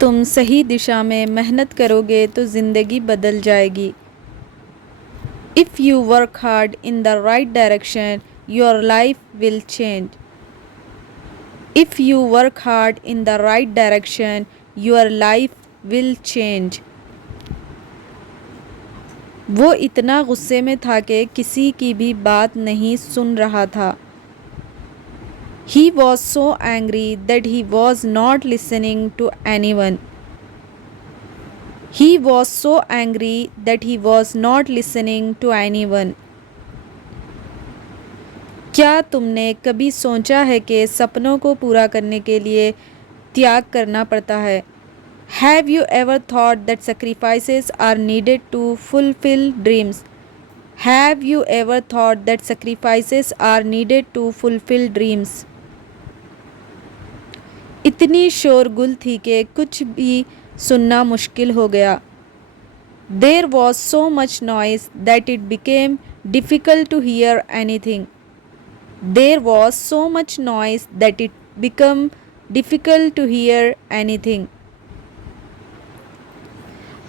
तुम सही दिशा में मेहनत करोगे तो ज़िंदगी बदल जाएगी। If you work hard in the right direction, your life will change. If you work hard in the right direction, your life will change. वो इतना गुस्से में था कि किसी की भी बात नहीं सुन रहा था। He was so angry that he was not listening to anyone. He was so angry that he was not listening to anyone. क्या तुमने कभी सोचा है कि सपनों को पूरा करने के लिए त्याग करना पड़ता है? Have you ever thought that sacrifices are needed to fulfill dreams? Have you ever thought that sacrifices are needed to fulfill dreams? इतनी शोरगुल थी कि कुछ भी सुनना मुश्किल हो गया। There was so much noise that it became difficult to hear anything. There was so much noise that it became difficult to hear anything.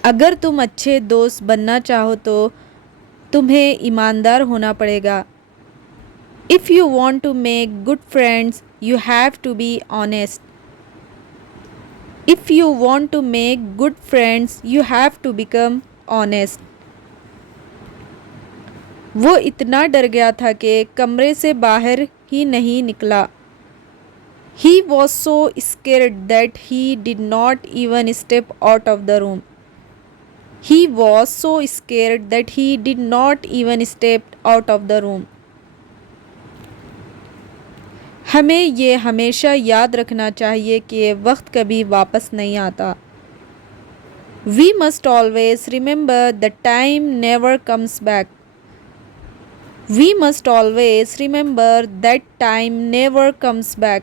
अगर तुम अच्छे दोस्त बनना चाहो तो तुम्हें ईमानदार होना पड़ेगा। If you want to make good friends, you have to be honest. If you want to make good friends, you have to become honest. वो इतना डर गया था कि कमरे से बाहर ही नहीं निकला। He was so scared that he did not even step out of the room. He was so scared that he did not even step out of the room. हमें ये हमेशा याद रखना चाहिए कि वक्त कभी वापस नहीं आता। We must always remember that time never comes back. We must always remember that time never comes back.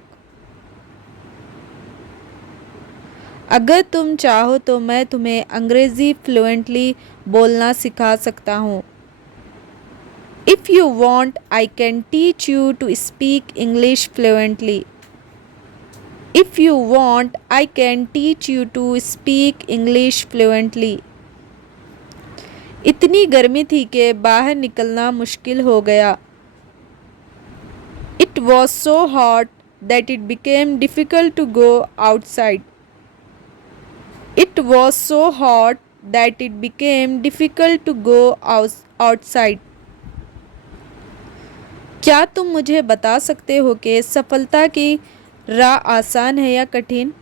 अगर तुम चाहो तो मैं तुम्हें अंग्रेज़ी फ्लुएंटली बोलना सिखा सकता हूँ। If you want, I can teach you to speak English fluently. If you want, I can teach you to speak English fluently. इतनी गर्मी थी कि बाहर निकलना मुश्किल हो गया। It was so hot that it became difficult to go outside. It was so hot that it became difficult to go outside. क्या तुम मुझे बता सकते हो कि सफलता की राह आसान है या कठिन?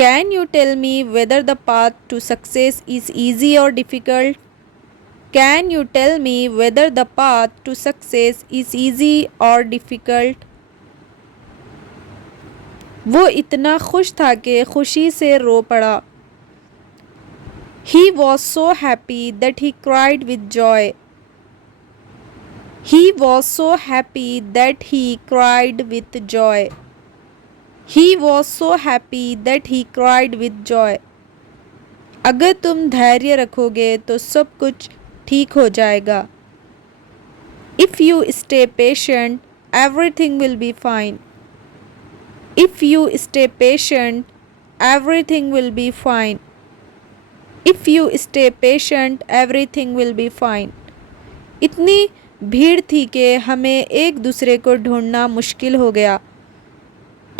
Can you tell me whether the path to success is easy or difficult? Can you tell me whether the path to success is easy or difficult? वो इतना खुश था कि खुशी से रो पड़ा। He was so happy that he cried with joy. He was so happy that he cried with joy. He was so happy that he cried with joy. अगर तुम धैर्य रखोगे तो सब कुछ ठीक हो जाएगा। If you stay patient, everything will be fine. If you stay patient, everything will be fine. If you stay patient, everything will be fine. इतनी भीड़ थी कि हमें एक दूसरे को ढूंढना मुश्किल हो गया।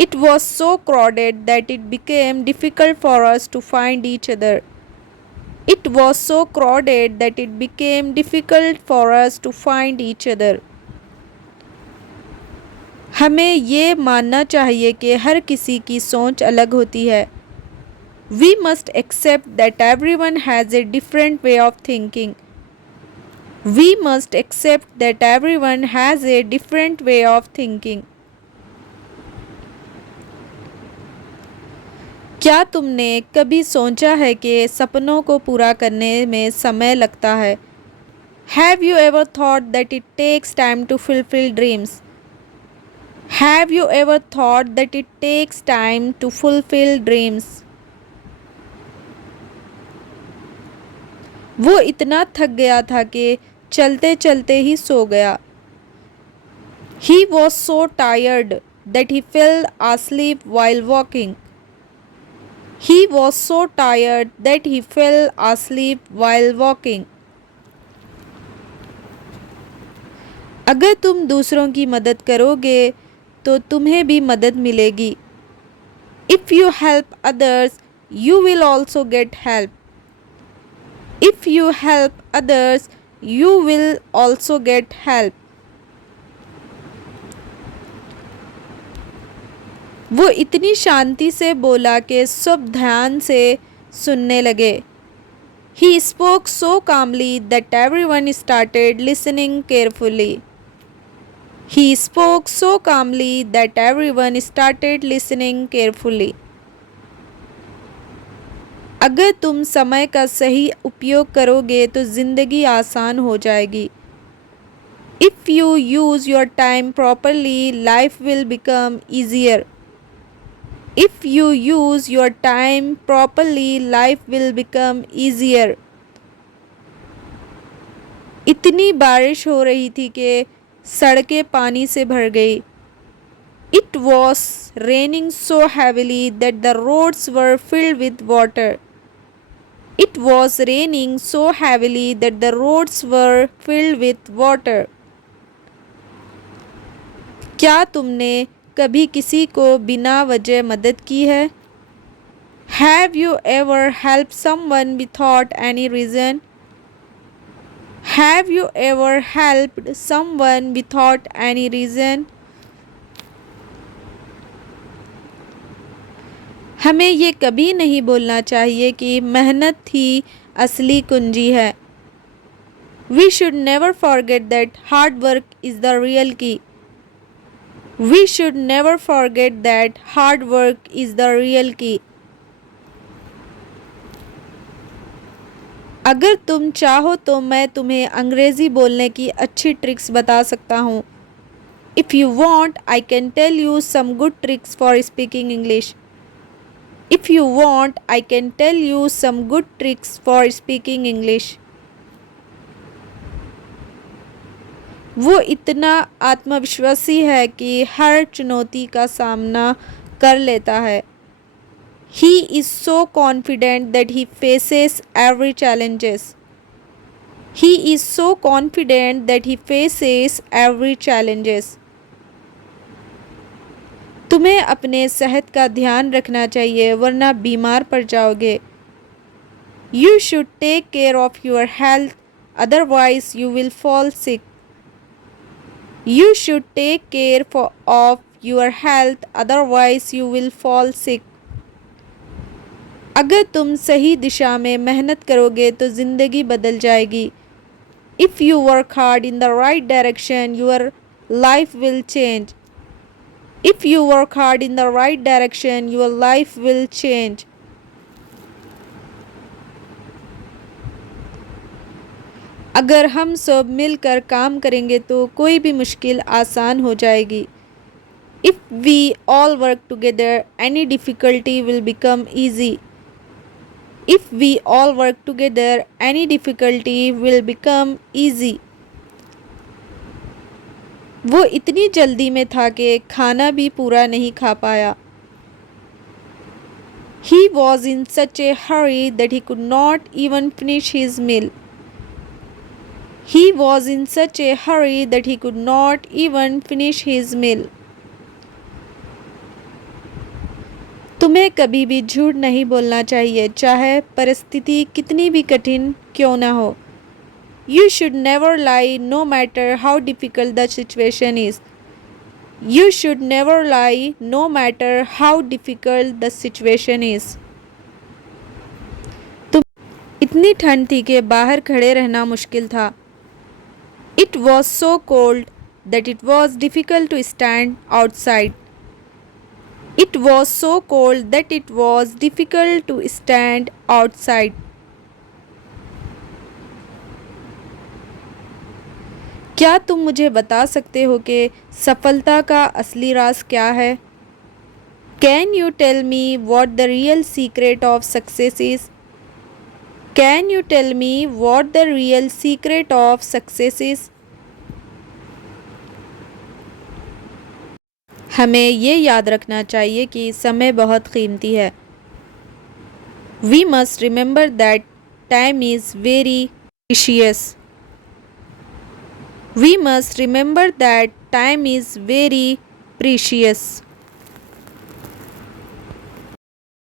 It was so crowded that it became difficult for us to find each other. It was so crowded that it became difficult for us to find each other. हमें ये मानना चाहिए कि हर किसी की सोच अलग होती है। We must accept that everyone has a different way of thinking. We must accept that everyone has a different way of thinking. क्या तुमने कभी सोचा है कि सपनों को पूरा करने में समय लगता है? Have you ever thought that it takes time to fulfill dreams? Have you ever thought that it takes time to fulfill dreams? वो इतना थक गया था कि चलते चलते ही सो गया। He was so tired that he fell asleep while walking. He was so tired that he fell asleep while walking. अगर तुम दूसरों की मदद करोगे तो तुम्हें भी मदद मिलेगी. If you help others, you will also get help. If you help others, you will also get help. वो इतनी शांति से बोला कि सब ध्यान से सुनने लगे. He spoke so calmly that everyone started listening carefully. He spoke so calmly that everyone started listening carefully. अगर तुम समय का सही उपयोग करोगे तो ज़िंदगी आसान हो जाएगी. If you use your time properly, life will become easier. If you use your time properly, life will become easier. इतनी बारिश हो रही थी कि सड़कें पानी से भर गई. It was raining so heavily that the roads were filled with water. It was raining so heavily that the roads were filled with water. क्या तुमने कभी किसी को बिना वजह मदद की है? Have you ever helped someone without any reason? Have you ever helped someone without any reason? हमें ये कभी नहीं बोलना चाहिए कि मेहनत ही असली कुंजी है. We should never forget that hard work is the real key. We should never forget that hard work is the real key. अगर तुम चाहो तो मैं तुम्हें अंग्रेज़ी बोलने की अच्छी ट्रिक्स बता सकता हूँ. If you want, I can tell you some good tricks for speaking English. If you want, I can tell you some good tricks for speaking English. वो इतना आत्मविश्वासी है कि हर चुनौती का सामना कर लेता है. He is so confident that he faces every challenges. He is so confident that he faces every challenges. तुम्हें अपने सेहत का ध्यान रखना चाहिए वरना बीमार पड़ जाओगे. You should take care of your health, otherwise you will fall sick. You should take care of your health, otherwise you will fall sick. अगर तुम सही दिशा में मेहनत करोगे तो ज़िंदगी बदल जाएगी. If you work hard in the right direction, your life will change. If you work hard in the right direction, your life will change. अगर हम सब मिलकर काम करेंगे तो कोई भी मुश्किल आसान हो जाएगी. If we all work together, any difficulty will become easy. If we all work together, any difficulty will become easy. वो इतनी जल्दी में था कि खाना भी पूरा नहीं खा पाया. He was in such a hurry that he could not even finish his meal. He was in such a hurry that he could not even finish his meal. तुम्हें कभी भी झूठ नहीं बोलना चाहिए चाहे परिस्थिति कितनी भी कठिन क्यों ना हो. You should never lie no matter how difficult the situation is. You should never lie no matter how difficult the situation is. तुम इतनी ठंड थी कि बाहर खड़े रहना मुश्किल था. It was so cold that it was difficult to stand outside. It was so cold that it was difficult to stand outside. क्या तुम मुझे बता सकते हो कि सफलता का असली राज क्या है? Can you tell me what the real secret of success is? Can you tell me what the real secret of success is? हमें ये याद रखना चाहिए कि समय बहुत कीमती है. We must remember that time is very precious. We must remember that time is very precious.